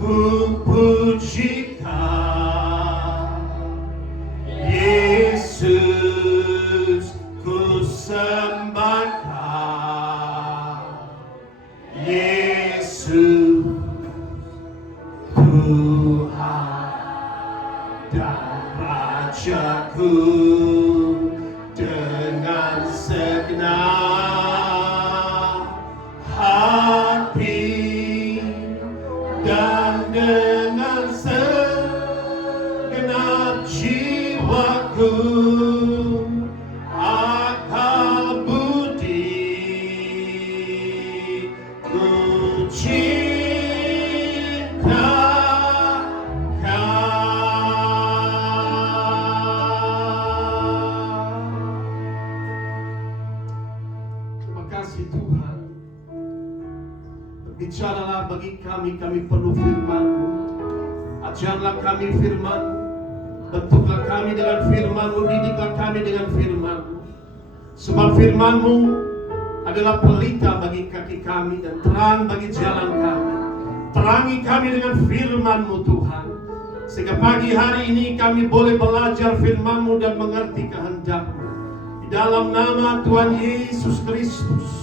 Ku puji Kau, Yesus, ku sembah Kau, Yesus, Tuhan dan Rajaku, dengan segenap hati dan dengan segenap jiwaku, akal budi ku cinta Kau. Terima kasih Tuhan. Bicaralah bagi kami perlu firman-Mu. Ajarlah kami firman-Mu. Bentuklah kami dengan firman-Mu. Didiklah kami dengan firman-Mu. Sebab firman-Mu adalah pelita bagi kaki kami dan terang bagi jalan kami. Terangi kami dengan firman-Mu Tuhan. Sehingga pagi hari ini kami boleh belajar firman-Mu dan mengerti kehendak-Mu. Di dalam nama Tuhan Yesus Kristus.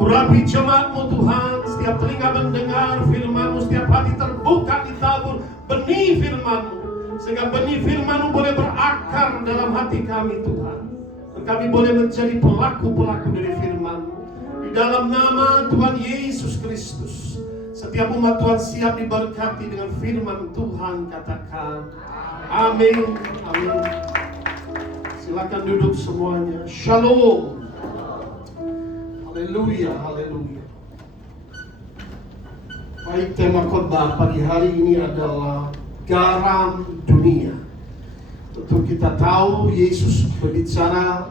Urapi jemaat-Mu Tuhan, setiap telinga mendengar firman-Mu, setiap hati terbuka ditabur benih firman-Mu, sehingga benih firman-Mu boleh berakar dalam hati kami Tuhan, dan kami boleh menjadi pelaku-pelaku dari firman-Mu. Di dalam nama Tuhan Yesus Kristus, setiap umat Tuhan siap diberkati dengan firman Tuhan. Katakan amin, amin. Silakan duduk semuanya. Shalom. Haleluya, haleluya. Baik, tema khotbah pagi hari ini adalah garam dunia. Tentu kita tahu Yesus berbicara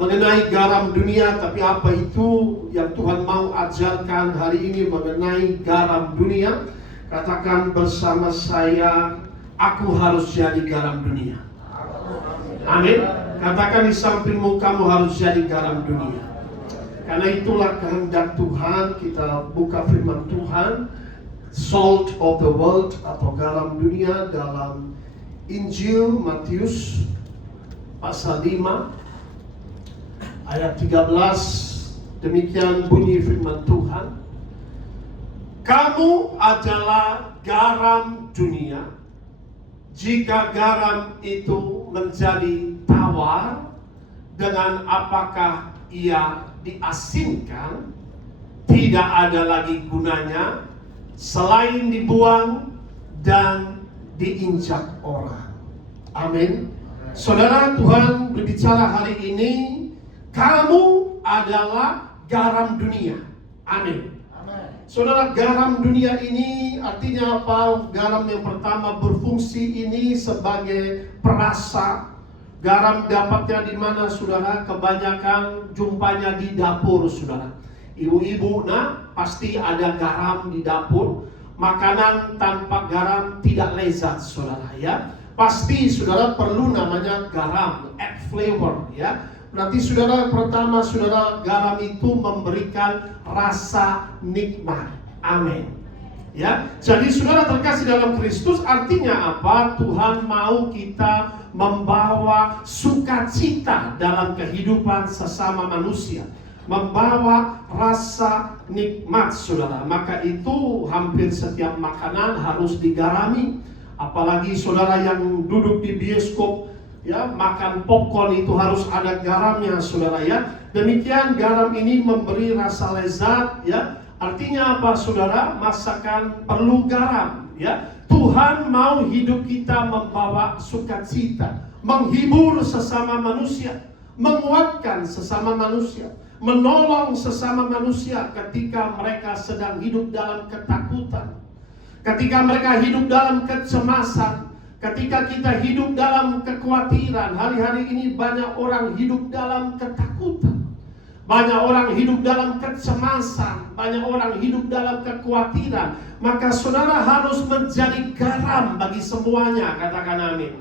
mengenai garam dunia, tapi apa itu yang Tuhan mau ajarkan hari ini mengenai garam dunia? Katakan bersama saya, aku harus jadi garam dunia. Amin. Katakan di sampingmu, kamu harus jadi garam dunia. Karena itulah kehendak Tuhan. Kita buka firman Tuhan, salt of the world atau garam dunia, dalam Injil Matius pasal 5 ayat 13. Demikian bunyi firman Tuhan. Kamu adalah garam dunia. Jika garam itu menjadi tawar, dengan apakah ia diasinkan? Tidak ada lagi gunanya selain dibuang dan diinjak orang. Amin. Saudara, Tuhan berbicara hari ini, kamu adalah garam dunia. Amin. Saudara, garam dunia ini artinya apa? Garam yang pertama berfungsi ini sebagai perasa. Garam dapatnya di mana, saudara? Kebanyakan jumpanya di dapur, saudara. Ibu-ibu, pasti ada garam di dapur. Makanan tanpa garam tidak lezat, saudara, ya. Pasti, saudara, perlu namanya garam, add flavor, ya. Nanti, saudara, pertama, saudara, garam itu memberikan rasa nikmat. Amin. Ya, jadi saudara terkasih dalam Kristus, artinya apa? Tuhan mau kita membawa sukacita dalam kehidupan sesama manusia, membawa rasa nikmat, saudara. Maka itu hampir setiap makanan harus digarami. Apalagi saudara yang duduk di bioskop, ya, makan popcorn itu harus ada garamnya, saudara, ya. Demikian garam ini memberi rasa lezat, ya. Artinya apa, saudara? Masakan perlu garam, ya. Tuhan mau hidup kita membawa sukacita, menghibur sesama manusia, menguatkan sesama manusia, menolong sesama manusia ketika mereka sedang hidup dalam ketakutan, ketika mereka hidup dalam kecemasan, ketika kita hidup dalam kekhawatiran. Hari-hari ini banyak orang hidup dalam ketakutan. Banyak orang hidup dalam kecemasan, banyak orang hidup dalam kekhawatiran. Maka saudara harus menjadi garam bagi semuanya, katakan amin.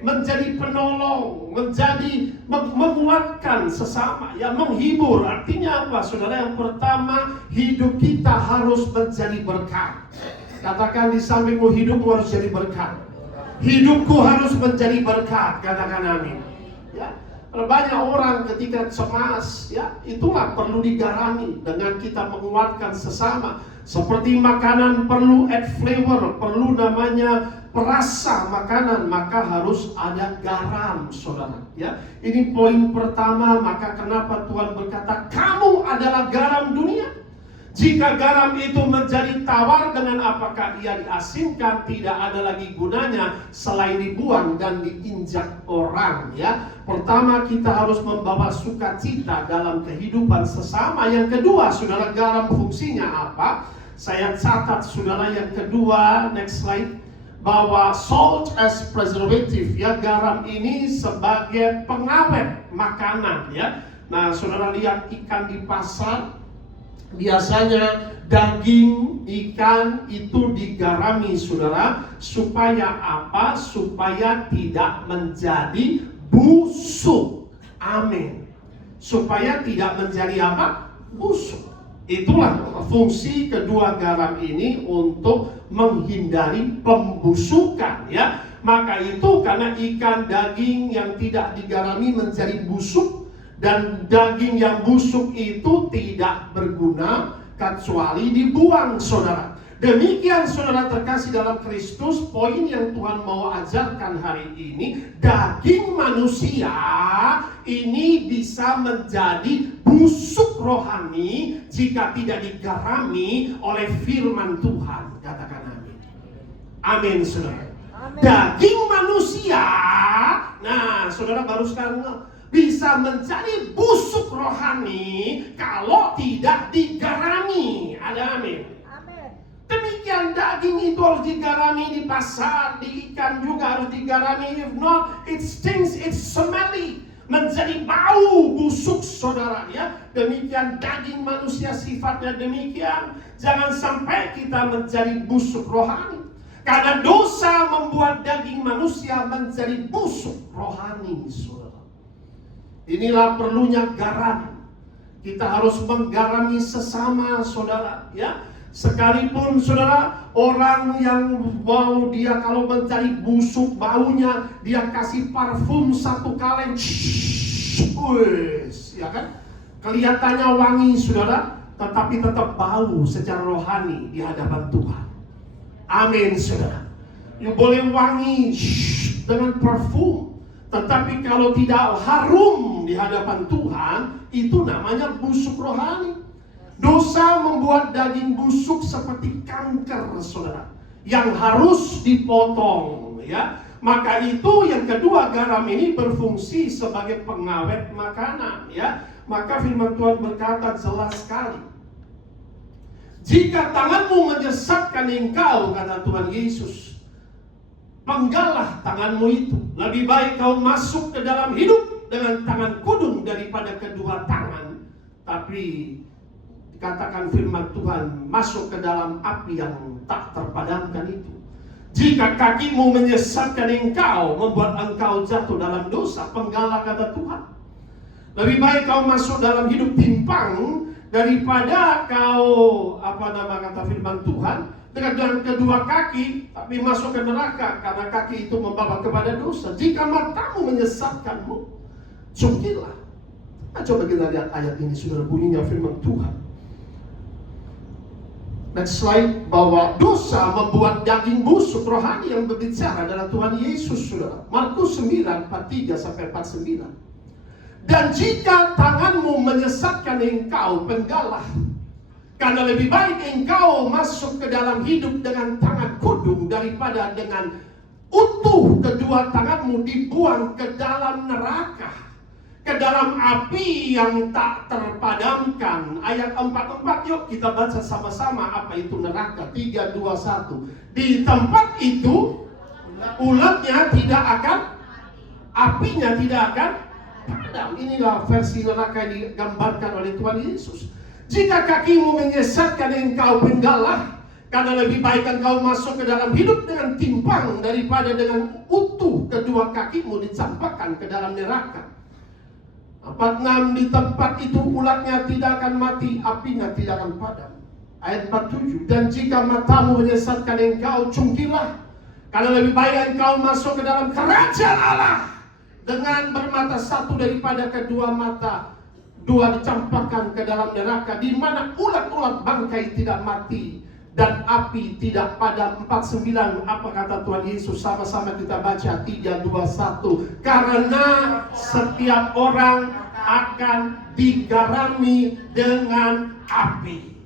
Menjadi penolong, menjadi menguatkan sesama, ya, menghibur. Artinya apa, saudara? Yang pertama, hidup kita harus menjadi berkat. Katakan di sampingmu, hidupmu harus jadi berkat. Hidupku harus menjadi berkat. Katakan amin. Ya. Banyak orang ketika cemas, ya, itulah perlu digarami dengan kita menguatkan sesama. Seperti makanan perlu add flavor, perlu namanya perasa makanan, maka harus ada garam, saudara. Ya, ini poin pertama. Maka kenapa Tuhan berkata, kamu adalah garam dunia. Jika garam itu menjadi tawar, dengan apakah ia diasinkan? Tidak ada lagi gunanya selain dibuang dan diinjak orang. Ya, pertama kita harus membawa sukacita dalam kehidupan sesama. Yang kedua, saudara, garam fungsinya apa? Saya catat, saudara, yang kedua, next slide, bahwa salt as preservative, ya, garam ini sebagai pengawet makanan, ya. Nah, saudara lihat ikan di pasar, biasanya daging ikan itu digarami, saudara, supaya apa? Supaya tidak menjadi busuk. Amin. Supaya tidak menjadi apa? Busuk. Itulah fungsi kedua garam ini, untuk menghindari pembusukan, ya. Maka itu karena ikan daging yang tidak digarami menjadi busuk, dan daging yang busuk itu tidak berguna kecuali dibuang, saudara. Demikian, saudara terkasih dalam Kristus, poin yang Tuhan mau ajarkan hari ini, daging manusia ini bisa menjadi busuk rohani jika tidak digarami oleh firman Tuhan. Katakan amin. Amin, saudara. Amin. Daging manusia, nah, saudara, baru sekarang bisa menjadi busuk rohani kalau tidak digarami. Ada amin. Demikian daging itu harus digarami di pasar, di ikan juga harus digarami. If not, it stinks, it's smelly, menjadi bau busuk, saudara, ya. Demikian daging manusia sifatnya demikian. Jangan sampai kita menjadi busuk rohani, karena dosa membuat daging manusia menjadi busuk rohani, saudara. Inilah perlunya garam. Kita harus menggarami sesama, saudara, ya. Sekalipun, saudara, orang yang mau dia kalau mencari busuk baunya, dia kasih parfum satu kaleng, ya kan, kelihatannya wangi, saudara, tetapi tetap bau secara rohani di hadapan Tuhan. Amin, saudara. You boleh wangi dengan parfum, tetapi kalau tidak harum di hadapan Tuhan, itu namanya busuk rohani. Dosa membuat daging busuk seperti kanker, saudara, yang harus dipotong, ya. Maka itu yang kedua, garam ini berfungsi sebagai pengawet makanan, ya. Maka firman Tuhan berkata jelas sekali, jika tanganmu menyesatkan engkau, kata Tuhan Yesus, penggalah tanganmu itu. Lebih baik kau masuk ke dalam hidup dengan tangan kudung daripada kedua tangan. Tapi dikatakan firman Tuhan, masuk ke dalam api yang tak terpadamkan itu. Jika kakimu menyesatkan engkau, membuat engkau jatuh dalam dosa, penggalah, kata Tuhan. Lebih baik kau masuk dalam hidup timpang daripada kau, kata firman Tuhan, dengan kedua kaki tapi masuk ke neraka, karena kaki itu membawa kepada dosa. Jika matamu menyesatkanmu, jungkirlah. Nah, coba kita lihat ayat ini, saudara, bunyinya firman Tuhan. Next slide, bahwa dosa membuat daging busuk rohani. Yang berbicara adalah Tuhan Yesus, saudara. Markus 9:43-49. Dan jika tanganmu menyesatkan engkau, penggalah, karena lebih baik engkau masuk ke dalam hidup dengan tangan kudung daripada dengan utuh kedua tanganmu dibuang ke dalam neraka, ke dalam api yang tak terpadamkan. Ayat 44, yuk kita baca sama-sama apa itu neraka. 3, 2, 1. Di tempat itu ulatnya tidak akan, apinya tidak akan padam. Inilah versi neraka yang digambarkan oleh Tuhan Yesus. Jika kakimu menyesatkan engkau, penggalah, karena lebih baik engkau masuk ke dalam hidup dengan timpang daripada dengan utuh kedua kakimu dicampakkan ke dalam neraka. 46, di tempat itu ulatnya tidak akan mati, apinya tidak akan padam. Ayat 47. Dan jika matamu menyesatkan engkau, cungkilah. Karena lebih baik engkau masuk ke dalam kerajaan Allah dengan bermata satu daripada kedua mata dua dicampakkan ke dalam neraka, di mana ulat-ulat bangkai tidak mati dan api tidak padam. 49. Apa kata Tuhan Yesus? Sama-sama kita baca. 3, 2, 1. Karena setiap orang akan digarami dengan api.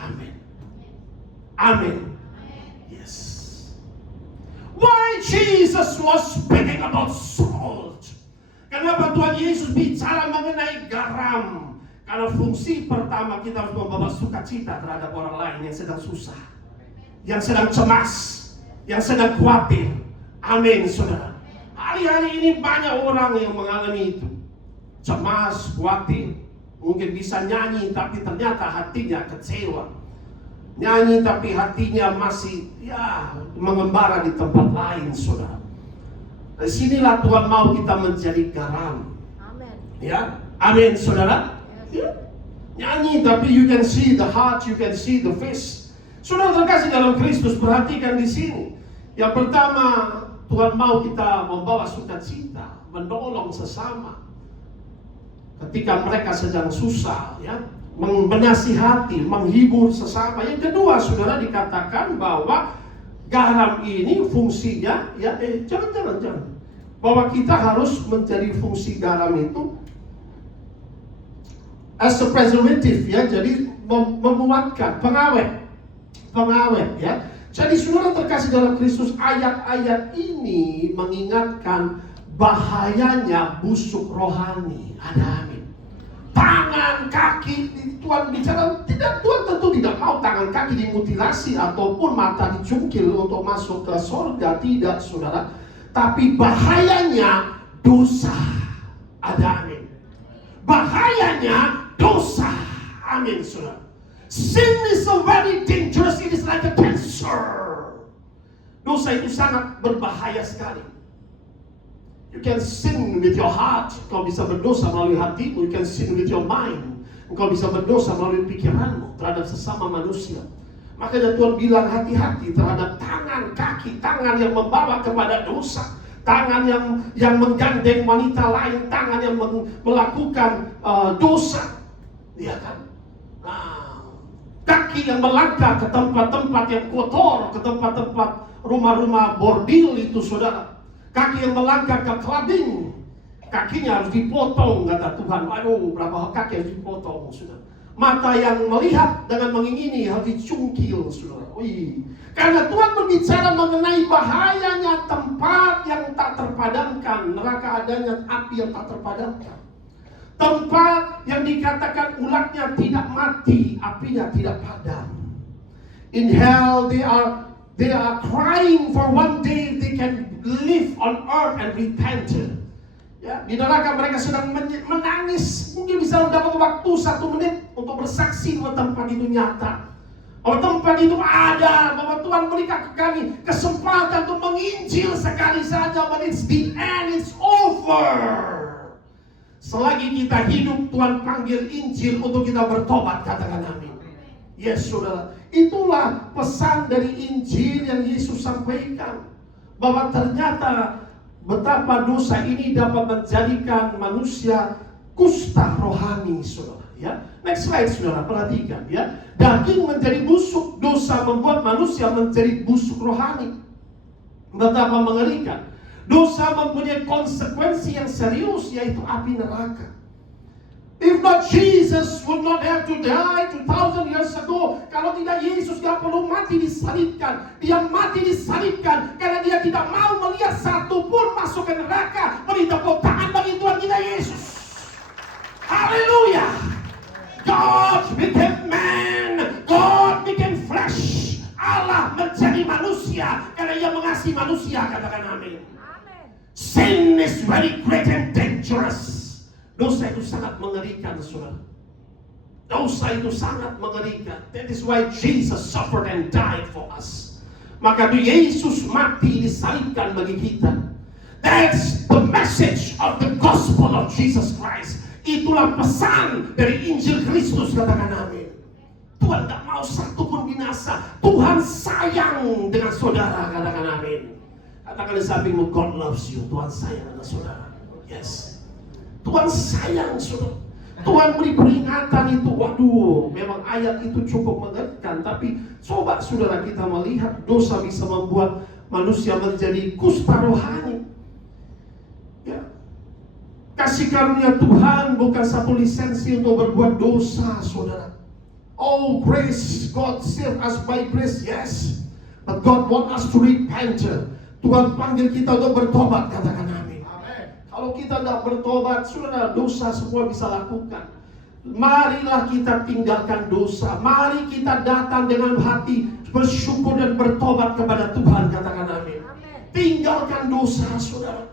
Amin. Amin. Yes. Why Jesus was speaking about salt? Kenapa Tuhan Yesus bicara mengenai garam? Karena fungsi pertama, kita harus membawa sukacita terhadap orang lain yang sedang susah, yang sedang cemas, yang sedang khawatir. Amin, saudara. Hari-hari ini banyak orang yang mengalami itu. Cemas, khawatir. Mungkin bisa nyanyi tapi ternyata hatinya kecewa. Nyanyi tapi hatinya masih mengembara di tempat lain, saudara. Di sinilah Tuhan mau kita menjadi garam. Amin. Ya, amin, saudara. Ya. Nyanyi tapi you can see the heart, you can see the face. Saudara terkasih dalam Kristus, perhatikan di sini. Yang pertama, Tuhan mau kita membawa sukacita, menolong sesama ketika mereka sedang susah, ya, menasihati, menghibur sesama. Yang kedua, saudara, dikatakan bahwa garam ini fungsinya, jangan, bahwa kita harus menjadi fungsi garam itu as a preservative, ya, jadi menguatkan, pengawet, ya. Jadi saudara terkasih dalam Kristus, ayat-ayat ini mengingatkan bahayanya busuk rohani. Ada amin. Tangan, kaki, Tuhan bicara, Tuhan tentu tidak mau tangan kaki dimutilasi ataupun mata dicungkil untuk masuk ke surga, tidak, saudara. Tapi bahayanya dosa. Ada amin. Bahayanya dosa. Amin, saudara. Sin is so very dangerous, it is like a cancer. Dosa itu sangat berbahaya sekali. You can sin with your heart. Engkau bisa berdosa melalui hatimu. You can sin with your mind. Engkau bisa berdosa melalui pikiranmu terhadap sesama manusia. Makanya Tuhan bilang hati-hati terhadap tangan, kaki, tangan yang membawa kepada dosa, tangan yang menggandeng wanita lain, tangan yang melakukan dosa, ya kan? Kaki yang melangkah ke tempat-tempat yang kotor, ke tempat-tempat rumah-rumah bordil itu, saudara. Kaki yang melangkah ke clubbing, kakinya harus dipotong, kata Tuhan. Waduh, berapa kaki harus dipotong, saudara. Mata yang melihat dengan mengingini harus dicungkil, saudara. Karena Tuhan berbicara mengenai bahayanya tempat yang tak terpadamkan, neraka adanya api yang tak terpadamkan. Tempat yang dikatakan ulatnya tidak mati, apinya tidak padam. In hell they are crying for one day they can live on earth and repent. Ya, di neraka mereka sedang menangis. Mungkin bisa dapat waktu 1 menit untuk bersaksi bahwa tempat itu nyata, bahwa tempat itu ada, bahwa Tuhan berikan ke kami kesempatan untuk menginjil sekali saja. But it's the end, it's over. Selagi kita hidup, Tuhan panggil Injil untuk kita bertobat. Katakan amin. Yes, saudara. Itulah pesan dari Injil yang Yesus sampaikan, bahwa ternyata betapa dosa ini dapat menjadikan manusia kusta rohani, saudara. Ya, next slide, saudara, perhatikan, ya. Daging menjadi busuk, dosa membuat manusia menjadi busuk rohani. Betapa mengerikan. Dosa mempunyai konsekuensi yang serius, yaitu api neraka. If not, Jesus would not have to die 2,000 years ago. Kalau tidak, Yesus tidak perlu mati disalibkan. Dia mati disalibkan karena dia tidak mau melihat satu pun masuk ke neraka. Beri tepuk tangan bagi Tuhan kita Yesus. Haleluya. God became man. God became flesh. Allah menjadi manusia karena ia mengasihi manusia. Katakan amin. Sin is very great and dangerous. Dosa itu sangat mengerikan, saudara. Dosa itu sangat mengerikan. That is why Jesus suffered and died for us. Maka Yesus mati disalibkan bagi kita. That's the message of the gospel of Jesus Christ. Itulah pesan dari Injil Kristus. Katakan amin. Tuhan tak mau pun binasa. Tuhan sayang dengan saudara, katakan amin. Katakan di sampingmu, God loves you. Tuhan sayang dengan saudara. Yes. Tuhan sayang saudara. Tuhan beri peringatan itu. Waduh, memang ayat itu cukup mengerikan. Tapi coba saudara kita melihat dosa bisa membuat manusia menjadi kusta rohani. Ya. Kasih karunia Tuhan bukan satu lisensi untuk berbuat dosa, saudara. Oh, grace, God save us by grace, yes. But God want us to repent. Tuhan panggil kita untuk bertobat, katakan amin. Kalau kita tidak bertobat, saudara, dosa semua bisa lakukan. Marilah kita tinggalkan dosa. Mari kita datang dengan hati bersyukur dan bertobat kepada Tuhan, katakan amin. Tinggalkan dosa, saudara.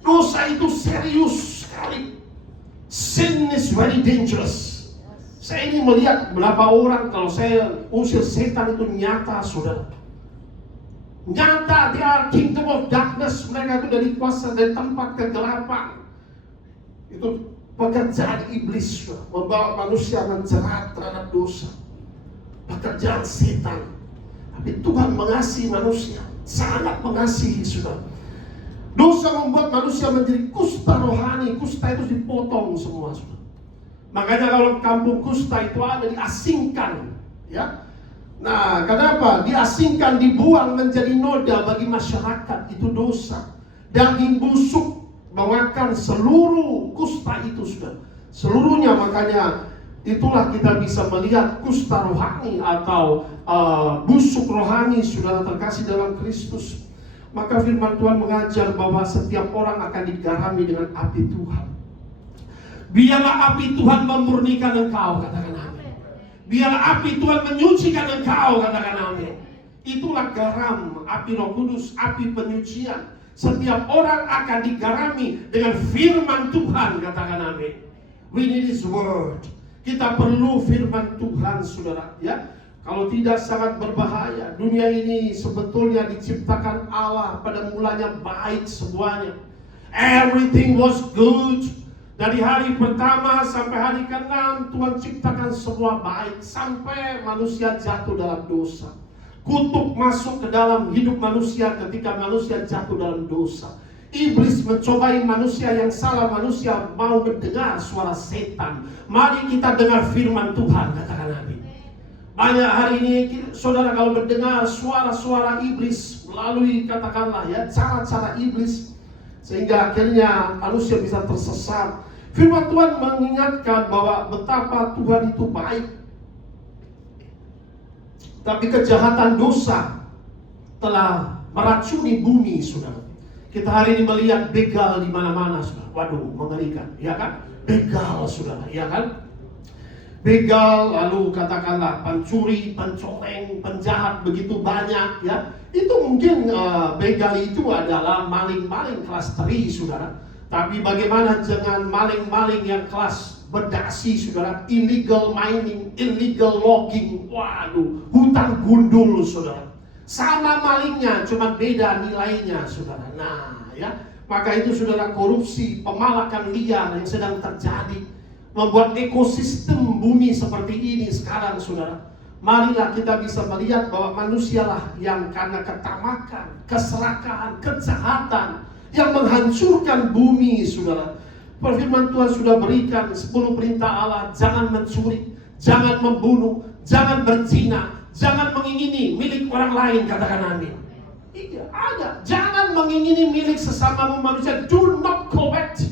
Dosa itu serius sekali. Sin is very dangerous. Saya ini melihat berapa orang kalau saya usir setan itu nyata, saudara. Nyata, dia kingdom of darkness. Mereka itu dari kuasa, dari tempat kegelapan. Itu pekerjaan iblis, membawa manusia menjerat terhadap dosa. Pekerjaan setan. Tapi Tuhan mengasihi manusia, sangat mengasihi, saudara. Dosa membuat manusia menjadi kusta rohani. Kusta itu dipotong semua, saudara. Makanya kalau kampung kusta itu ada, diasingkan, ya. Nah, kenapa? Diasingkan, dibuang menjadi noda bagi masyarakat. Itu dosa. Daging busuk memakan seluruh kusta itu, sudah. Seluruhnya, makanya itulah kita bisa melihat kusta rohani atau busuk rohani, saudara terkasih dalam Kristus. Maka firman Tuhan mengajar bahwa setiap orang akan digarami dengan api Tuhan. Biarlah api Tuhan memurnikan engkau, katakan amin. Biarlah api Tuhan menyucikan engkau, katakan amin. Itulah garam, api Roh Kudus, api penyucian. Setiap orang akan digarami dengan firman Tuhan, katakan amin. We need His word. Kita perlu firman Tuhan, saudara, ya. Kalau tidak sangat berbahaya. Dunia ini sebetulnya diciptakan Allah pada mulanya baik semuanya. Everything was good. Dari hari pertama sampai hari ke-6 Tuhan ciptakan semua baik. Sampai manusia jatuh dalam dosa. Kutuk masuk ke dalam hidup manusia ketika manusia jatuh dalam dosa. Iblis mencobai manusia yang salah. Manusia mau mendengar suara setan. Mari kita dengar firman Tuhan, katakan amin. Banyak hari ini saudara kalau mendengar suara-suara iblis melalui katakanlah ya cara-cara iblis, sehingga akhirnya manusia bisa tersesat. Firman Tuhan mengingatkan bahwa betapa Tuhan itu baik, tapi kejahatan dosa telah meracuni bumi, saudara. Kita hari ini melihat begal di mana-mana, saudara. Waduh, mengerikan, ya kan? Begal, saudara, ya kan? Begal, lalu katakanlah pencuri, pencoreng, penjahat begitu banyak, ya. Itu mungkin begal itu adalah maling-maling kelas 3, saudara. Tapi bagaimana dengan maling-maling yang kelas berdasi, saudara? Illegal mining, illegal logging, waduh, hutan gundul, saudara. Sama malingnya, cuma beda nilainya, saudara. Nah, ya, maka itu saudara, korupsi, pemalakan liar yang sedang terjadi membuat ekosistem bumi seperti ini sekarang, saudara. Marilah kita bisa melihat bahwa manusialah yang karena ketamakan, keserakahan, kejahatan yang menghancurkan bumi, saudara. Firman Tuhan sudah berikan 10 perintah Allah. Jangan mencuri, jangan membunuh, jangan berzina, jangan mengingini milik orang lain, katakan amin. Iya, ada. Jangan mengingini milik sesama manusia. Do not covet.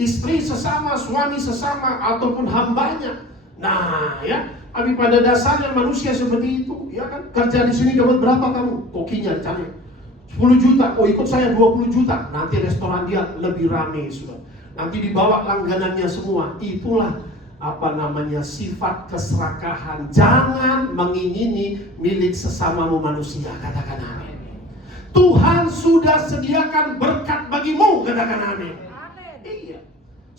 Istri sesama, suami sesama, ataupun hambanya. Nah, ya, tapi pada dasarnya manusia seperti itu, ya kan? Kerja di sini dapat berapa kamu? Kokinya dicari 10 juta. Oh, ikut saya 20 juta. Nanti restoran dia lebih ramai, sudah. Nanti dibawa langganannya semua. Itulah apa namanya sifat keserakahan. Jangan mengingini milik sesamamu manusia, katakan amin. Tuhan sudah sediakan berkat bagimu, katakan amin. Iya.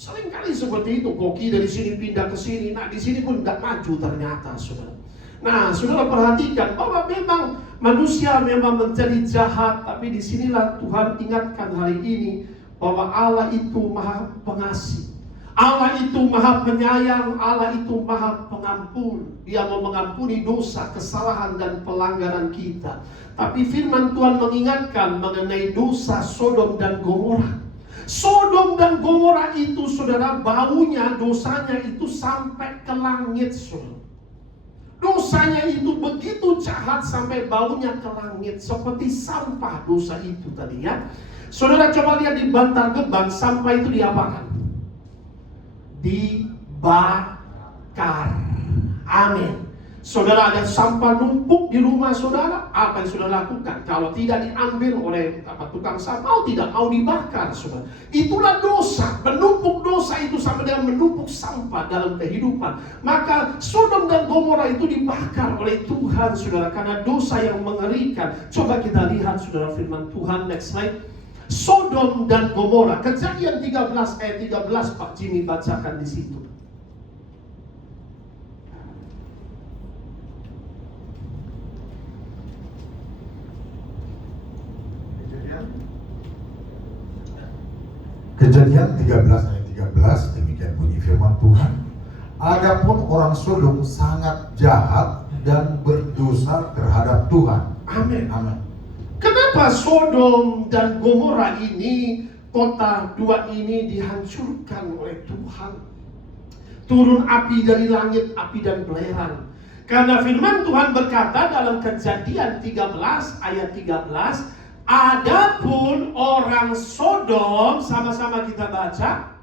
Seringkali seperti itu, koki dari sini pindah ke sini. Nah, di sini pun tidak maju ternyata, saudara. Nah, saudara perhatikan bahwa memang manusia memang menjadi jahat, tapi disinilah Tuhan ingatkan hari ini bahwa Allah itu Maha Pengasih. Allah itu maha penyayang, Allah itu maha pengampun. Dia mau mengampuni dosa, kesalahan, dan pelanggaran kita. Tapi firman Tuhan mengingatkan mengenai dosa Sodom dan Gomora. Sodom dan Gomora itu, saudara, baunya, dosanya itu sampai ke langit, saudara. Dosanya itu begitu jahat sampai baunya ke langit. Seperti sampah dosa itu tadi ya. Saudara coba lihat di Bantar Gebang, sampah itu diapakan? Dibakar. Amin. Saudara, ada sampah numpuk di rumah saudara, apa yang saudara lakukan? Kalau tidak diambil oleh tukang sampah, tidak mau dibakar, saudara. Itulah dosa, menumpuk dosa itu sama dengan menumpuk sampah dalam kehidupan. Maka Sodom dan Gomora itu dibakar oleh Tuhan, saudara, karena dosa yang mengerikan. Coba kita lihat, saudara, firman Tuhan, next slide. Sodom dan Gomora, Kejadian 13 ayat 13, Pak Jimmy bacakan di situ. Kejadian 13 ayat 13, demikian bunyi firman Tuhan. Adapun orang Sodom sangat jahat dan berdosa terhadap Tuhan. Amin. Amin. Kenapa Sodom dan Gomora ini, kota dua ini dihancurkan oleh Tuhan? Turun api dari langit, api dan belerang. Karena firman Tuhan berkata dalam Kejadian 13 ayat 13, adapun orang Sodom, sama-sama kita baca,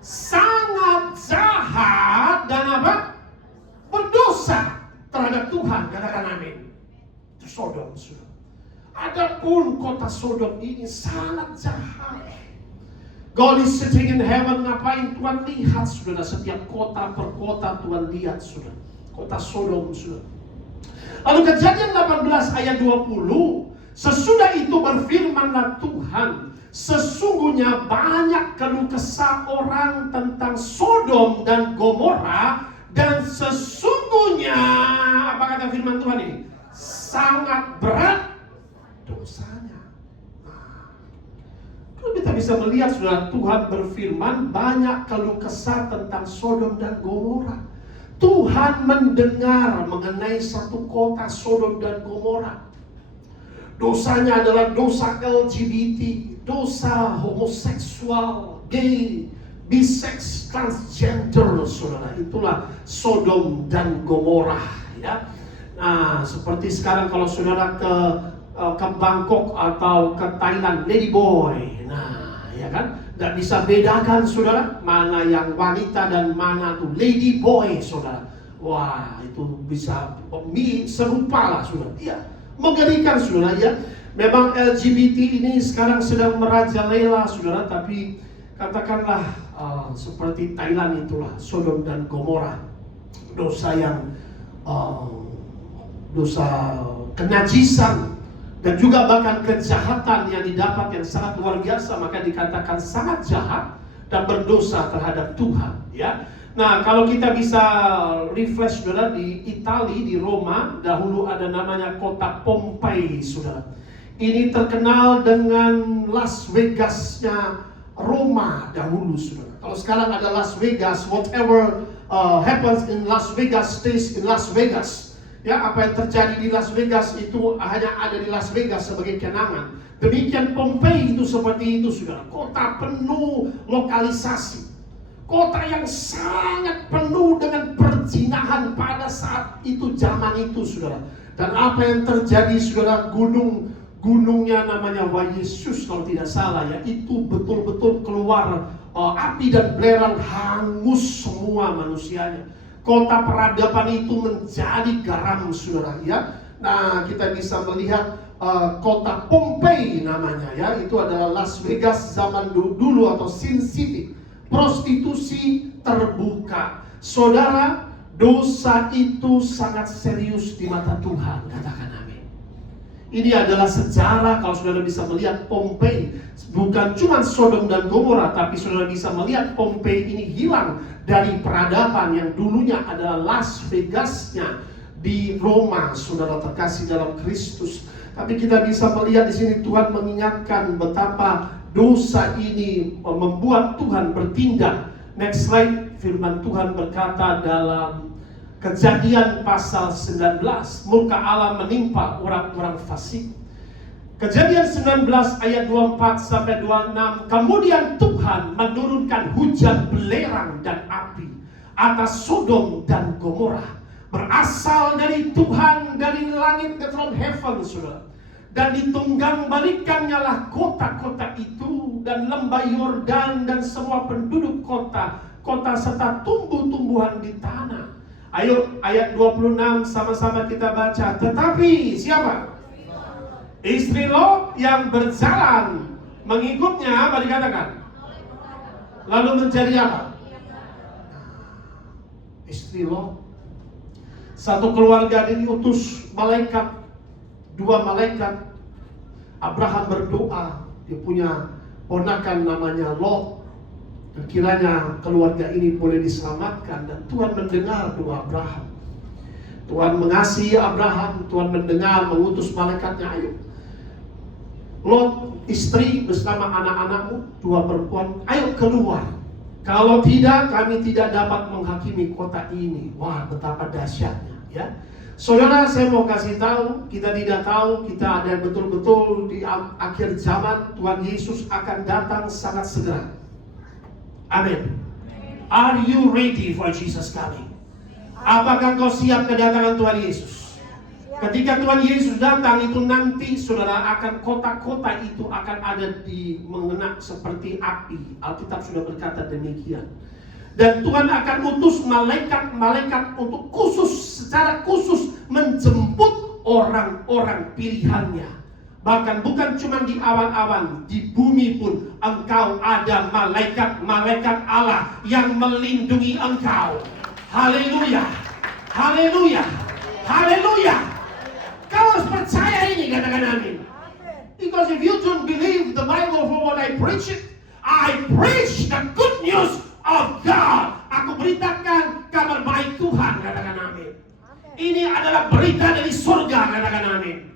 sangat jahat dan apa? Berdosa terhadap Tuhan. Katakan amin. Itu Sodom, saudara. Adapun kota Sodom ini sangat jahat. God is sitting in heaven. Ngapain Tuhan lihat, saudara? Setiap kota per kota Tuhan lihat, saudara. Kota Sodom, saudara. Lalu Kejadian 18 ayat 20, sesudah itu berfirmanlah Tuhan, sesungguhnya banyak keluh kesah orang tentang Sodom dan Gomora, dan sesungguhnya, apa kata firman Tuhan ini? Sangat berat dosanya. Kalau kita bisa melihat, saudara, Tuhan berfirman banyak keluh kesah tentang Sodom dan Gomora. Tuhan mendengar mengenai satu kota Sodom dan Gomora. Dosanya adalah dosa LGBT, dosa homoseksual, gay, bisex, transgender, saudara. Itulah Sodom dan Gomora, ya. Nah, seperti sekarang kalau saudara ke Bangkok atau ke Thailand, lady boy, nah, ya kan, nggak bisa bedakan, saudara, mana yang wanita dan mana tuh lady boy, saudara. Wah, itu bisa serupa lah, saudara. Iya. Mengerikan, saudara, ya. Memang LGBT ini sekarang sedang merajalela, saudara. Tapi katakanlah seperti Thailand itulah Sodom dan Gomora. Dosa yang dosa kenajisan dan juga bahkan kejahatan yang didapat yang sangat luar biasa, maka dikatakan sangat jahat dan berdosa terhadap Tuhan, ya. Nah, kalau kita bisa refresh, saudara, di Italia, di Roma, dahulu ada namanya kota Pompei, saudara. Ini terkenal dengan Las Vegasnya Roma dahulu, saudara. Kalau sekarang ada Las Vegas, whatever happens in Las Vegas stays in Las Vegas. Ya, apa yang terjadi di Las Vegas itu hanya ada di Las Vegas sebagai kenangan. Demikian Pompei itu seperti itu, saudara. Kota penuh lokalisasi. Kota yang sangat penuh dengan perzinahan pada saat itu, zaman itu, saudara. Dan apa yang terjadi, saudara, gunungnya namanya Yesus kalau tidak salah, ya, itu betul-betul keluar api dan belerang, hangus semua manusianya. Kota peradaban itu menjadi garam, saudara, ya. Nah, kita bisa melihat kota Pompei namanya, ya. Itu adalah Las Vegas zaman dulu atau Sin City. Prostitusi terbuka. Saudara, dosa itu sangat serius di mata Tuhan. Katakan amin. Ini adalah sejarah. Kalau saudara bisa melihat Pompei, bukan cuma Sodom dan Gomora, tapi saudara bisa melihat Pompei ini hilang dari peradaban yang dulunya adalah Las Vegasnya di Roma, saudara terkasih dalam Kristus. Tapi kita bisa melihat di sini Tuhan mengingatkan betapa dosa ini membuat Tuhan bertindak Next slide, firman Tuhan berkata dalam Kejadian pasal 19, murka Allah menimpa orang-orang fasik. Kejadian 19 ayat 24 sampai 26, kemudian Tuhan menurunkan hujan belerang dan api atas Sodom dan Gomora, berasal dari Tuhan dari langit ke throne heaven, saudara. Dan ditunggang balikannya lah kota-kota itu dan lembah Yordan dan semua penduduk kota serta tumbuh-tumbuhan di tanah. Ayo ayat 26 sama-sama kita baca. Tetapi siapa? Istri Lot yang berjalan mengikutnya, apa dikatakan? Lalu menjadi apa? Istri Lot. Satu keluarga diutus malaikat, 2 malaikat. Abraham berdoa, dia punya ponakan namanya Lot, dan kiranya keluarga ini boleh diselamatkan. Dan Tuhan mendengar doa Abraham. Tuhan mengasihi Abraham, Tuhan mendengar, mengutus malaikatnya. Ayo Lot, istri bersama anak-anakmu, 2 perempuan, ayo keluar. Kalau tidak, kami tidak dapat menghakimi kota ini. Wah, betapa dahsyatnya, ya. Saudara, saya mau kasih tahu, kita tidak tahu, kita ada betul-betul di akhir zaman. Tuhan Yesus akan datang sangat segera. Amin. Are you ready for Jesus coming? Apakah kau siap kedatangan Tuhan Yesus? Ketika Tuhan Yesus datang itu nanti, saudara, akan kota-kota itu akan ada di mengenak seperti api. Alkitab sudah berkata demikian. Dan Tuhan akan utus malaikat-malaikat untuk secara khusus menjemput orang-orang pilihannya. Bahkan bukan cuma di awan-awan, di bumi pun engkau ada malaikat-malaikat Allah yang melindungi engkau. Haleluya, haleluya, haleluya. Kau harus percaya ini, katakan amin. Because if you don't believe the Bible for what I preach it, I preach the good news of God. Aku beritakan kabar baik Tuhan, katakan amin. Ini adalah berita dari surga, katakan amin.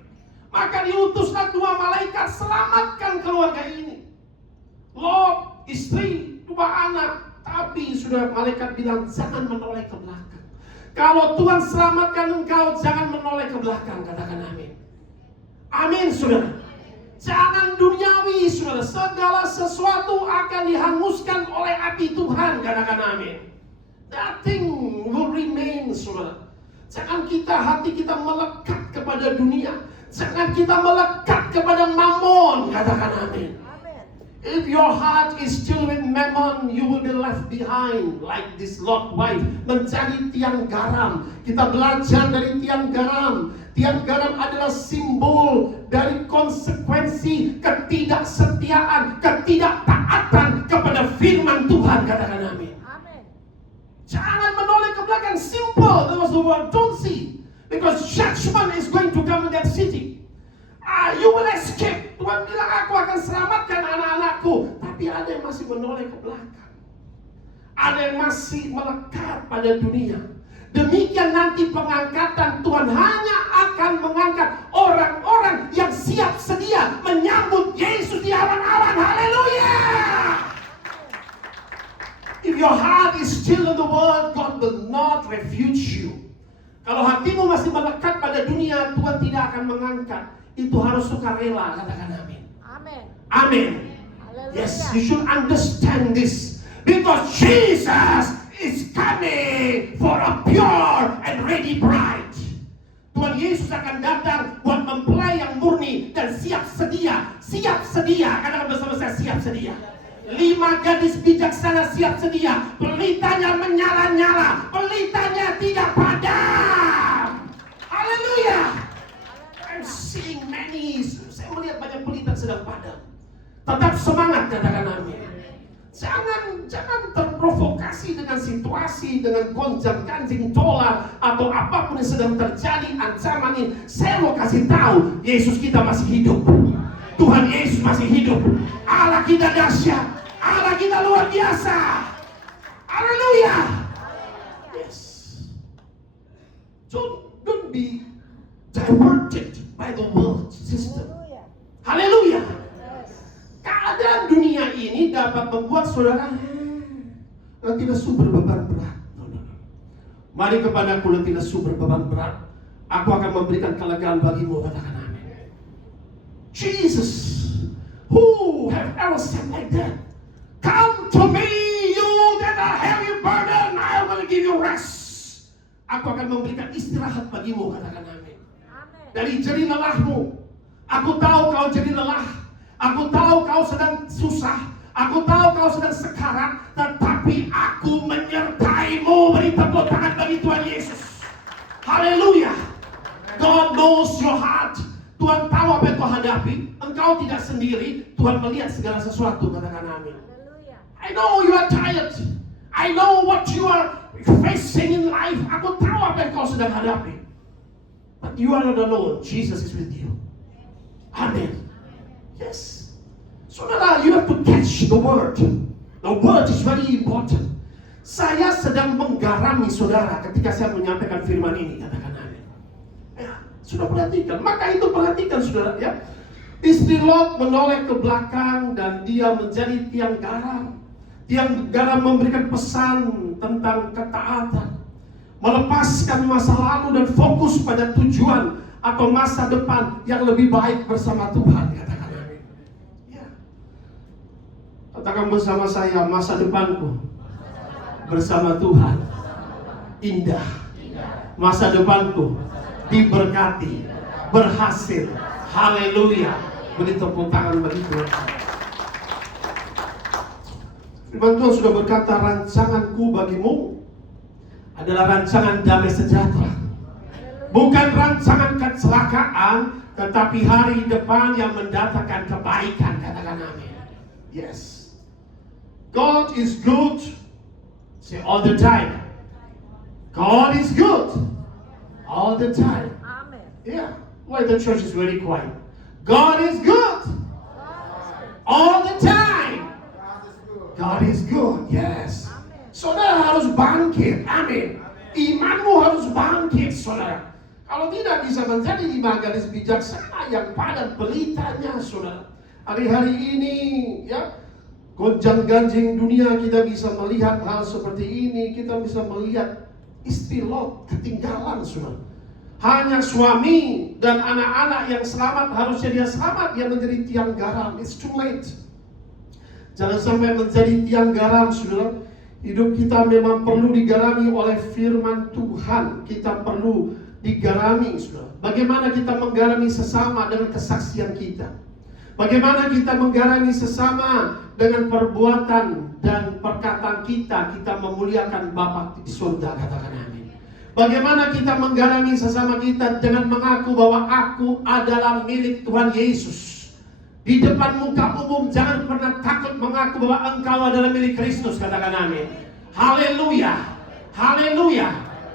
Maka diutuslah 2 malaikat, selamatkan keluarga ini. Lot, istri, 2 anak. Tapi sudah malaikat bilang jangan menoleh ke belakang. Kalau Tuhan selamatkan engkau, jangan menoleh ke belakang, katakan amin. Amin, saudara. Jangan duniawi, saudara. Segala sesuatu akan dihanguskan oleh api Tuhan, katakan amin. Nothing will remain, saudara. Jangan hati kita melekat kepada dunia. Jangan kita melekat kepada mammon, katakan amin. If your heart is still with mammon, you will be left behind like this Lot wife, menjadi tiang garam. Kita belajar dari tiang garam. Tiang garam adalah simbol dari konsekuensi ketidaksetiaan, ketidaktaatan kepada firman Tuhan, katakan amin. Jangan menoleh ke belakang. Simple, that was the word. Don't see, because judgment is going to come in that city. You will escape. Tuhan bilang aku akan selamatkan anak-anakku. Tapi ada yang masih menoleh ke belakang. Ada yang masih melekat pada dunia. Demikian nanti pengangkatan Tuhan hanya akan mengangkat orang-orang yang siap sedia menyambut Yesus di awan-awan. Haleluya. If your heart is still in the world, God will not refuse you. Kalau hatimu masih melekat pada dunia, Tuhan tidak akan mengangkat. Itu harus sukarela, katakan amin. Amin. Amin. Yes, you should understand this. Because Jesus is coming for a pure and ready bride. Tuhan Yesus akan datang buat mempelai yang murni dan siap sedia. Siap sedia, katakan bersama saya, siap sedia. 5 gadis bijaksana siap sedia. Pelitanya menyala-nyala. Pelitanya tidak padam. Haleluya. I'm seeing many. Saya melihat banyak pelita sedang padam. Tetap semangat, katakan amin. Jangan terprovokasi dengan situasi, dengan gonjang-ganjing tola atau apapun yang sedang terjadi, ancaman ini. Saya mau kasih tahu, Yesus kita masih hidup. Tuhan Yesus masih hidup. Allah kita dahsyat. Allah kita luar biasa. Haleluya. Yes. Don't be diverted by the world system. Haleluya. Keadaan dunia ini dapat membuat saudara letih lesu berbeban berat. No. Mari kepadaku letih lesu berbeban berat, aku akan memberikan kelegaan bagimu. Katakan amin. Jesus, who have ever said like that? Come to me, you that are heavy burden, I will give you rest. Aku akan memberikan istirahat bagimu. Katakan amin. Dari jerih lelahmu, aku tahu kau jadi lelah. Aku tahu kau sedang susah. Aku tahu kau sedang sekarat. Tetapi aku menyertaimu. Beri tepuk tangan bagi Tuhan Yesus. Haleluya. God knows your heart. Tuhan tahu apa yang kau hadapi. Engkau tidak sendiri. Tuhan melihat segala sesuatu. Katakan amin. I know you are tired. I know what you are facing in life. Aku tahu apa yang kau sedang hadapi. But you are not alone. Jesus is with you. Amin. Yes. Saudara, you have to catch the word. The word is very important. Saya sedang menggarami saudara ketika saya menyampaikan firman ini. Katakan amin. Ya, sudah perhatikan. Maka itu perhatikan saudara ya. Istri Lot menoleh ke belakang dan dia menjadi tiang garam. Tiang garam memberikan pesan tentang ketaatan. Melepaskan masa lalu dan fokus pada tujuan atau masa depan yang lebih baik bersama Tuhan. Katakan amin. Ya. Katakan bersama saya, masa depanku bersama Tuhan indah. Masa depanku diberkati, berhasil. Haleluya. Beri tepuk tangan bagi Tuhan. Firman Tuhan sudah berkata, rancanganku bagimu adalah rancangan damai sejahtera. Bukan rancangan kecelakaan, tetapi hari depan yang mendatangkan kebaikan. Katakan amin. Yes. God is good. Say all the time. God is good. All the time. Amen. Yeah. Why the church is very quiet? God is good. All the time. God is good. Yes. Saudara harus bangkit. Amin. Imanmu harus bangkit, saudara. Kalau tidak bisa menjadi 5 gadis bijaksana yang padat pelitanya, saudara. Hari-hari ini, ya, gonjang-ganjing dunia kita bisa melihat hal seperti ini. Kita bisa melihat istri Lot ketinggalan, saudara. Hanya suami dan anak-anak yang selamat, harusnya dia selamat, dia menjadi tiang garam. It's too late. Jangan sampai menjadi tiang garam, saudara. Hidup kita memang perlu digarami oleh firman Tuhan. Kita perlu digarami, saudara. Bagaimana kita menggarami sesama dengan kesaksian kita? Bagaimana kita menggarami sesama dengan perbuatan dan perkataan kita? Kita memuliakan Bapa di surga. Katakan amin. Bagaimana kita menggarami sesama kita dengan mengaku bahwa aku adalah milik Tuhan Yesus. Di depan muka umum jangan pernah takut mengaku bahwa engkau adalah milik Kristus. Katakan amin. Haleluya. Haleluya.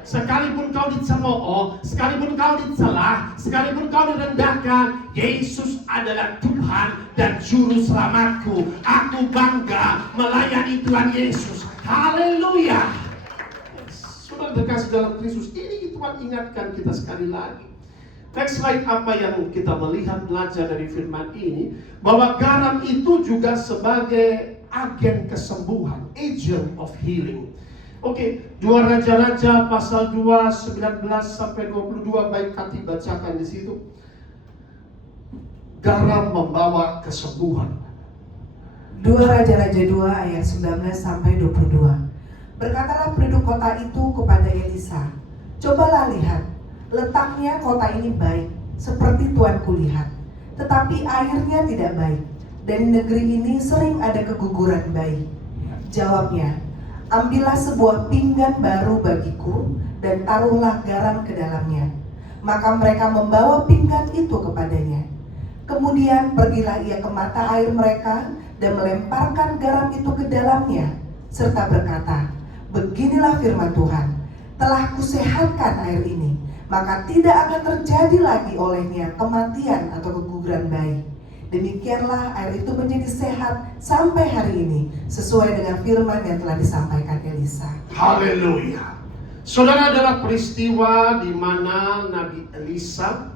Sekalipun kau dicemooh, sekalipun kau dicela, sekalipun kau direndahkan, Yesus adalah Tuhan dan Juru Selamatku. Aku bangga melayani Tuhan Yesus. Haleluya. Saudara terkasih dalam Kristus, ini Tuhan ingatkan kita sekali lagi. Next slide, apa yang kita melihat belajar dari firman ini, bahwa garam itu juga sebagai agen kesembuhan, agent of healing. Oke, 2 Raja-Raja pasal 2 19 sampai 22, baik hati bacakan di situ. Garam membawa kesembuhan. 2 Raja-Raja 2 ayat 19 sampai 22. Berkatalah penduduk kota itu kepada Elisa, cobalah lihat, letaknya kota ini baik, seperti tuanku lihat, tetapi airnya tidak baik, dan di negeri ini sering ada keguguran bayi. Jawabnya, ambillah sebuah pinggan baru bagiku dan taruhlah garam ke dalamnya. Maka mereka membawa pinggan itu kepadanya. Kemudian pergilah ia ke mata air mereka dan melemparkan garam itu ke dalamnya, serta berkata, beginilah firman Tuhan, telah kusehatkan air ini, maka tidak akan terjadi lagi olehnya kematian atau keguguran bayi. Demikianlah air itu menjadi sehat sampai hari ini, sesuai dengan firman yang telah disampaikan Elisa. Haleluya. Saudara, adalah peristiwa di mana Nabi Elisa,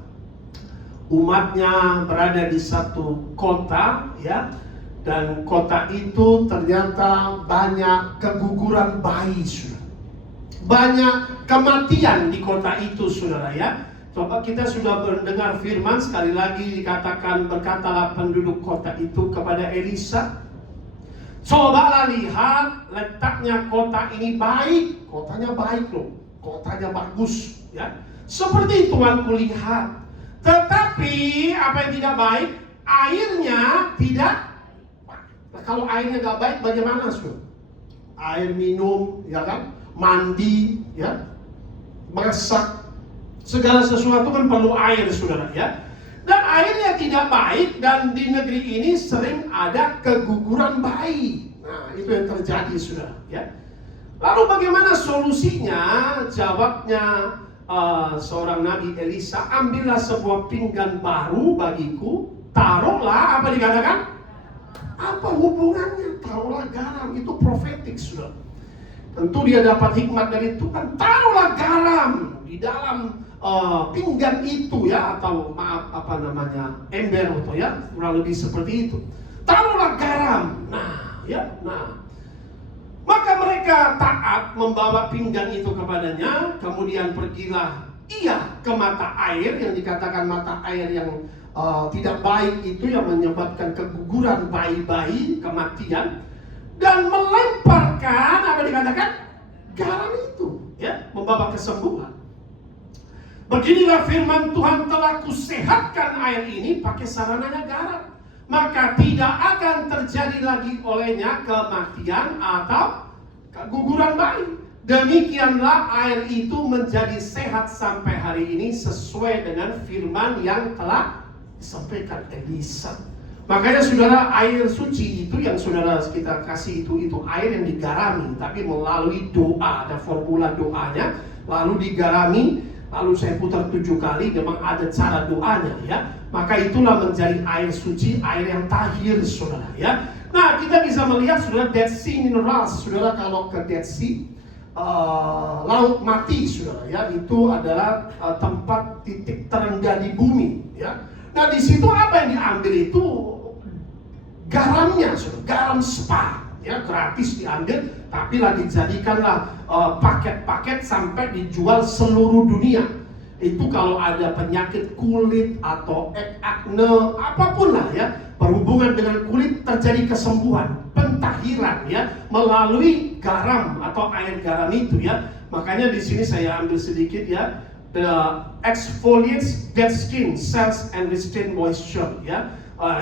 umatnya berada di satu kota, ya, Dan kota itu ternyata banyak keguguran bayi, saudara. Banyak kematian di kota itu, saudara ya. Coba kita sudah mendengar firman, sekali lagi dikatakan, berkatalah penduduk kota itu kepada Elisa, cobalah lihat letaknya kota ini baik. Kotanya baik loh, kotanya bagus ya. Seperti Tuhan kulihat. Tetapi apa yang tidak baik? Airnya tidak. Nah, kalau airnya nggak baik bagaimana, saudara? Air minum, ya kan? Mandi, ya, masak, segala sesuatu kan perlu air, saudara ya. Dan airnya tidak baik, dan di negeri ini sering ada keguguran bayi. Nah, itu yang terjadi, saudara ya. Lalu bagaimana solusinya? Jawabnya seorang Nabi Elisa, ambillah sebuah pinggan baru bagiku, taruhlah, apa dikatakan? Apa hubungannya? Taruhlah garam, itu profetik, saudara. Tentu dia dapat hikmat dari Tuhan. Taruhlah garam di dalam pinggan itu ya, atau maaf apa namanya, ember atau ya, kurang lebih seperti itu. Taruhlah garam. Nah, ya, nah. Maka mereka taat membawa pinggan itu kepadanya. Kemudian pergilah ia ke mata air, yang dikatakan mata air yang tidak baik itu, yang menyebabkan keguguran bayi-bayi, kematian, dan melemparkan apa dikatakan garam itu ya, membawa kesembuhan. Beginilah firman Tuhan, telah kusehatkan air ini pakai sarananya garam, maka tidak akan terjadi lagi olehnya kematian atau keguguran bayi. Demikianlah air itu menjadi sehat sampai hari ini, sesuai dengan firman yang telah disampaikan Elisa. Makanya saudara, air suci itu yang saudara kita kasih itu air yang digarami, tapi melalui doa, ada formula doanya, lalu digarami, lalu saya putar 7 kali, memang ada cara doanya ya. Maka itulah menjadi air suci, air yang tahir, saudara ya. Nah, kita bisa melihat saudara, Dead Sea Minerals, saudara, kalau ke Dead Sea, laut mati, saudara ya, itu adalah tempat titik terendah di bumi ya. Nah, di situ apa yang diambil itu garamnya, saudara, garam spa ya, gratis diambil, tapi lah dijadikanlah paket-paket sampai dijual seluruh dunia. Itu kalau ada penyakit kulit atau akne, apapun lah ya, berhubungan dengan kulit, terjadi kesembuhan, pentahiran ya, melalui garam atau air garam itu ya. Makanya di sini saya ambil sedikit ya, the exfoliates dead skin cells and retain moisture ya.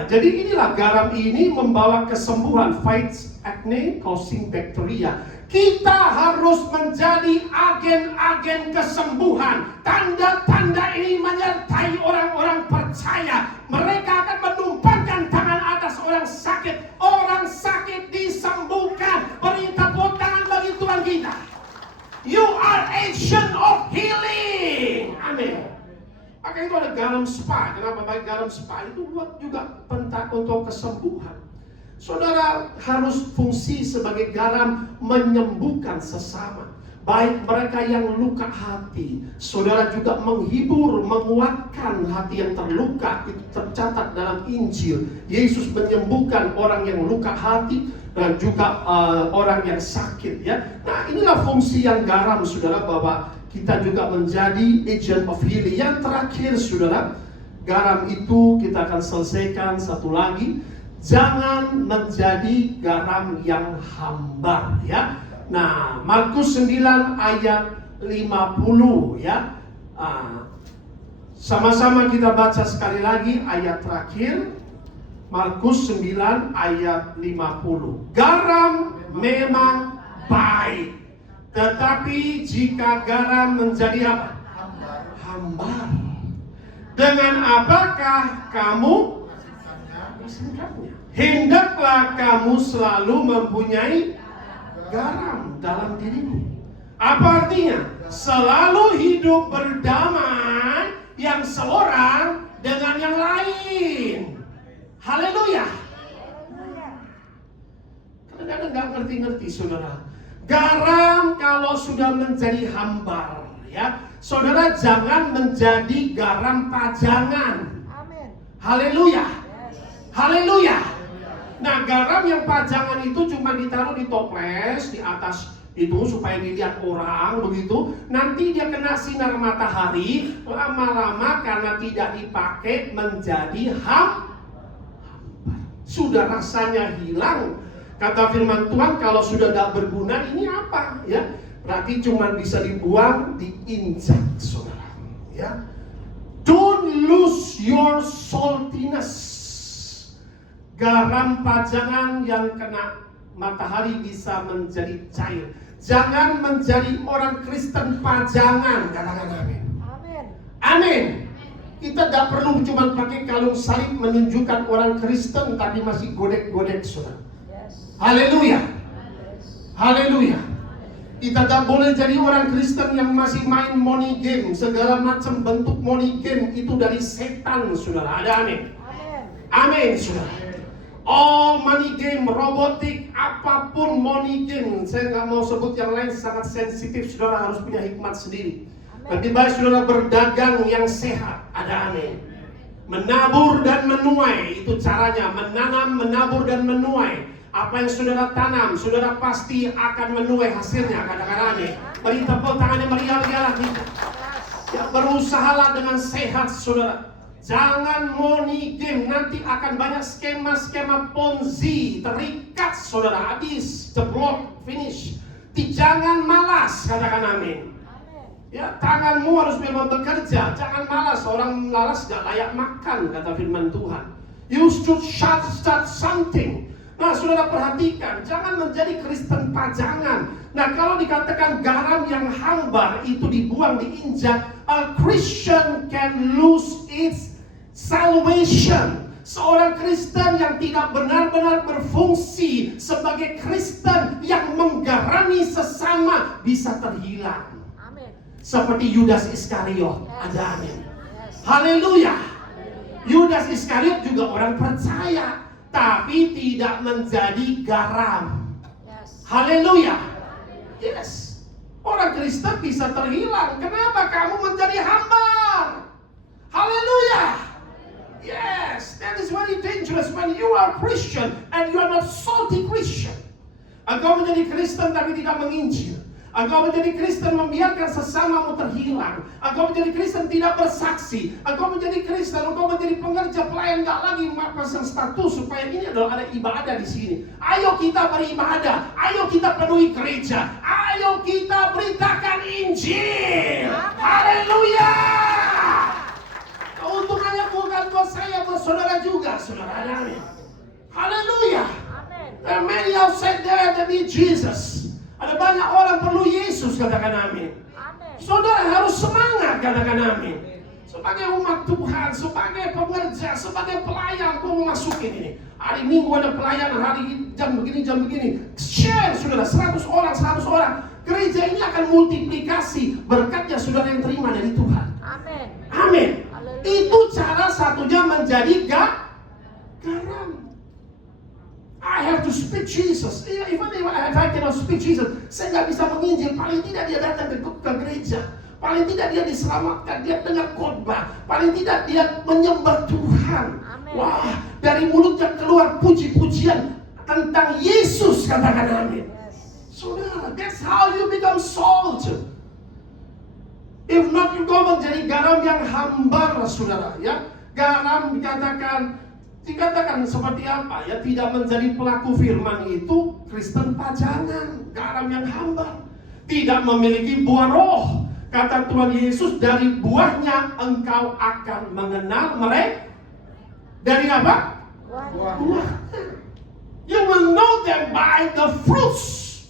Jadi inilah garam ini membawa kesembuhan, fights acne, causing bacteria. Kita harus menjadi agen-agen kesembuhan. Tanda-tanda ini menyertai orang-orang percaya. Mereka akan menumpangkan tangan atas orang sakit. Orang sakit disembuhkan. Beri tepuk tangan bagi Tuhan kita. You are agent of healing. Amin. Maka itu ada garam spa. Kenapa baik garam spa? Itu buat juga untuk kesembuhan. Saudara harus fungsi sebagai garam menyembuhkan sesama. Baik mereka yang luka hati. Saudara juga menghibur, menguatkan hati yang terluka. Itu tercatat dalam Injil. Yesus menyembuhkan orang yang luka hati dan juga orang yang sakit ya. Nah, inilah fungsi yang garam, saudara, bahwa kita juga menjadi agent of healing. Yang terakhir, saudara, garam itu kita akan selesaikan satu lagi. Jangan menjadi garam yang hambar ya. Nah, Markus 9 ayat 50 ya. Sama-sama kita baca sekali lagi ayat terakhir. Markus 9 ayat 50. Garam memang baik, tetapi jika garam menjadi apa? Hambar. Dengan apakah kamu singkatnya? Hendaklah kamu selalu mempunyai garam dalam dirimu. Apa artinya? Selalu hidup berdamai yang seorang dengan yang lain. Haleluya. Kadang-kadang gak ngerti-ngerti, saudara. Garam kalau sudah menjadi hambar ya, saudara jangan menjadi garam pajangan. Haleluya. Haleluya. Nah, garam yang pajangan itu cuma ditaruh di toples di atas itu supaya dilihat orang begitu. Nanti dia kena sinar matahari, lama-lama karena tidak dipakai menjadi hambar. Sudah rasanya hilang. Kata firman Tuhan, kalau sudah tidak berguna ini apa? Ya, berarti cuma bisa dibuang, diinjak, saudara. Ya, don't lose your saltiness. Garam pajangan yang kena matahari bisa menjadi cair. Jangan menjadi orang Kristen pajangan. Katakan amin. Amin. Amin. Kita tidak perlu cuma pakai kalung salib menunjukkan orang Kristen, tapi masih godek-godek, saudara. Yes. Haleluya. Yes. Haleluya. Kita tidak boleh jadi orang Kristen yang masih main money game. Segala macam bentuk money game itu dari setan, saudara. Ada amin. Amin. Amin, saudara. All money game, robotik, apapun money game. Saya nggak mau sebut yang lain, sangat sensitif. Saudara harus punya hikmat sendiri. Lebih baik saudara berdagang yang sehat. Ada amin. Menabur dan menuai, itu caranya. Menanam, menabur dan menuai. Apa yang saudara tanam, saudara pasti akan menuai hasilnya. Katakan amin. Beri tepuk tangannya meriah-riahlah kita. Ya, berusahalah dengan sehat, saudara. Jangan money game, nanti akan banyak skema-skema ponzi, terikat saudara, habis, jeblok, finish. Jangan malas, katakan amin. Ya, tanganmu harus memang bekerja, jangan malas. Orang malas gak layak makan, kata firman Tuhan. You should start something. Nah, saudara perhatikan, jangan menjadi Kristen pajangan. Nah, kalau dikatakan garam yang hambar itu dibuang, diinjak, a Christian can lose its salvation. Seorang Kristen yang tidak benar-benar berfungsi sebagai Kristen yang menggarami sesama bisa terhilang. Amin. Seperti Yudas Iskariot. Ada amin. Yes. Haleluya. Yudas Iskariot juga orang percaya, tapi tidak menjadi garam. Yes. Haleluya. Yes. Orang Kristen bisa terhilang. Kenapa kamu menjadi hambar? Haleluya. Yes, that is very dangerous when you are Christian and you are not salty Christian. Engkau menjadi Kristen tapi tidak menginjil. Engkau menjadi Kristen membiarkan sesamamu terhilang. Engkau menjadi Kristen tidak bersaksi. Engkau menjadi Kristen, engkau menjadi pengerja pelayan, gak lagi pasang status supaya ini adalah ada ibadah di sini. Ayo kita beribadah, ayo kita penuhi gereja, ayo kita beritakan Injil. Haleluya. Keuntungannya bukan buat saya, buat saudara juga, saudara. Amin. Haleluya. There are many outside there that need Jesus. Ada banyak orang perlu Yesus, katakan amin. Saudara harus semangat, katakan amin. Sebagai umat Tuhan, sebagai pengerja, sebagai pelayan, kau masukin ini. Hari Minggu ada pelayanan, hari jam begini. Share, saudara, 100 orang. Gereja ini akan multiplikasi berkatnya saudara yang terima dari Tuhan. Amin. Amin. Itu cara satunya menjadi garam. I have to speak Jesus. Even if I cannot speak Jesus, saya nggak bisa menginjil. Paling tidak dia datang ke gereja. Paling tidak dia diselamatkan. Dia dengar khotbah. Paling tidak dia menyembah Tuhan. Amen. Wah, dari mulutnya keluar puji-pujian tentang Yesus. Katakan amin. Yes. Saudara, that's how you become salt. If not, you go menjadi garam yang hambar, saudara. Ya, garam dikatakan seperti apa? Ya, tidak menjadi pelaku firman itu Kristen pajangan, garam yang hambar, tidak memiliki buah roh. Kata Tuhan Yesus, dari buahnya engkau akan mengenal mereka. Dari apa? Buah. You will know them by the fruits.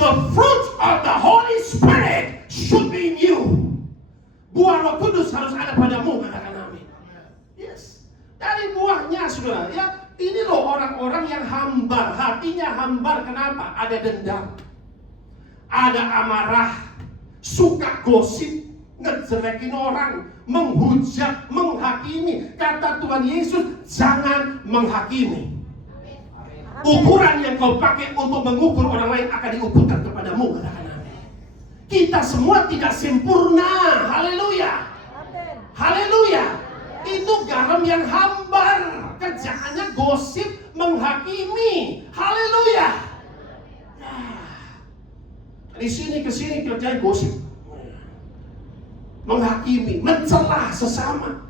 The fruit of the Holy Spirit should be in you. Buah Roh Kudus harus ada padamu, katakan amin. Yes. Dari buahnya, saudara, ya, ini loh orang-orang yang hambar, hatinya hambar. Kenapa? Ada dendam, ada amarah, suka gosip, ngejelekin orang, menghujat, menghakimi. Kata Tuhan Yesus, jangan menghakimi. Ukuran yang kau pakai untuk mengukur orang lain akan diukurkan kepadamu, katakan amin. Kita semua tidak sempurna. Haleluya. Haleluya. Itu garam yang hambar. Kerjaannya gosip, menghakimi. Haleluya. Di sini ke sini kerjanya gosip, menghakimi, mencela sesama,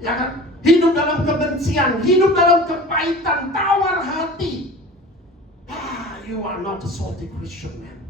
ya kan? Hidup dalam kebencian, hidup dalam kepahitan, tawar hati. You are not a salty Christian, man.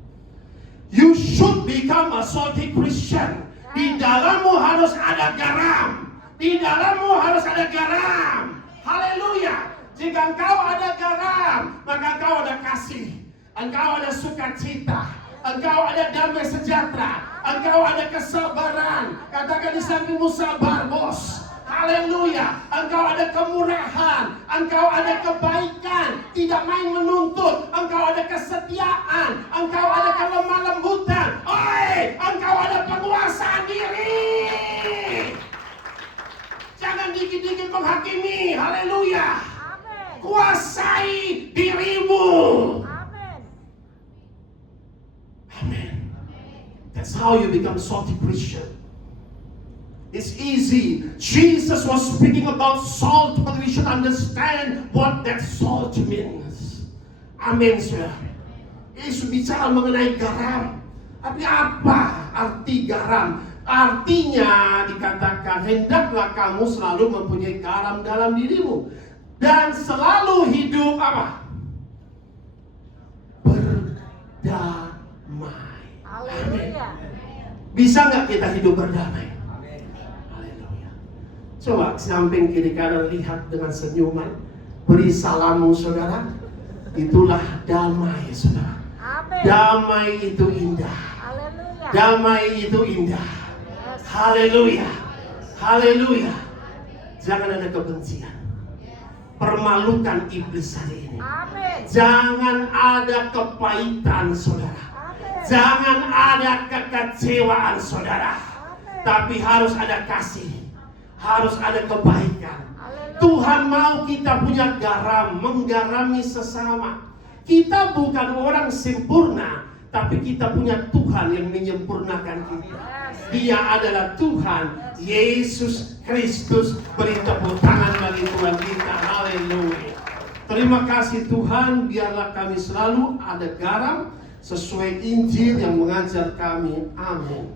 You should become a salty Christian. Di dalammu harus ada garam. Di dalammu harus ada garam. Haleluya. Jika engkau ada garam, maka engkau ada kasih, engkau ada sukacita, engkau ada damai sejahtera, engkau ada kesabaran. Katakan di sampingmu, sabar bos. Haleluya. Engkau ada kemurahan, engkau ada kebaikan, tidak main menuntut, engkau ada kesetiaan, engkau ada kelemah lembutan. Oi, engkau ada penguasaan diri. Jangan dikit-dikit menghakimi. Haleluya. Kuasai dirimu. Amen. That's how you become a salty Christian. It's easy. Jesus was speaking about salt, but we should understand what that salt means. Amen, sir. Yesus bicara mengenai garam. Tapi apa arti garam? Artinya dikatakan, hendaklah kamu selalu mempunyai garam dalam dirimu dan selalu hidup apa? Berdamai. Amin. Bisa nggak kita hidup berdamai? Haleluya. Coba samping kiri kanan lihat dengan senyuman. Beri salammu, saudara. Itulah damai, saudara. Amin. Damai itu indah. Haleluya. Damai itu indah. Haleluya. Haleluya. Jangan ada kebencian. Permalukan iblis hari ini. Amin. Jangan ada kepahitan, saudara. Amin. Jangan ada kekecewaan, saudara. Amin. Tapi harus ada kasih. Harus ada kebaikan. Haleluya. Tuhan mau kita punya garam, menggarami sesama. Kita bukan orang sempurna, tapi kita punya Tuhan yang menyempurnakan kita. Dia adalah Tuhan Yesus Kristus. Beri tepuk tangan bagi Tuhan kita. Haleluya. Terima kasih Tuhan, biarlah kami selalu ada garam sesuai Injil yang mengajar kami. Amin.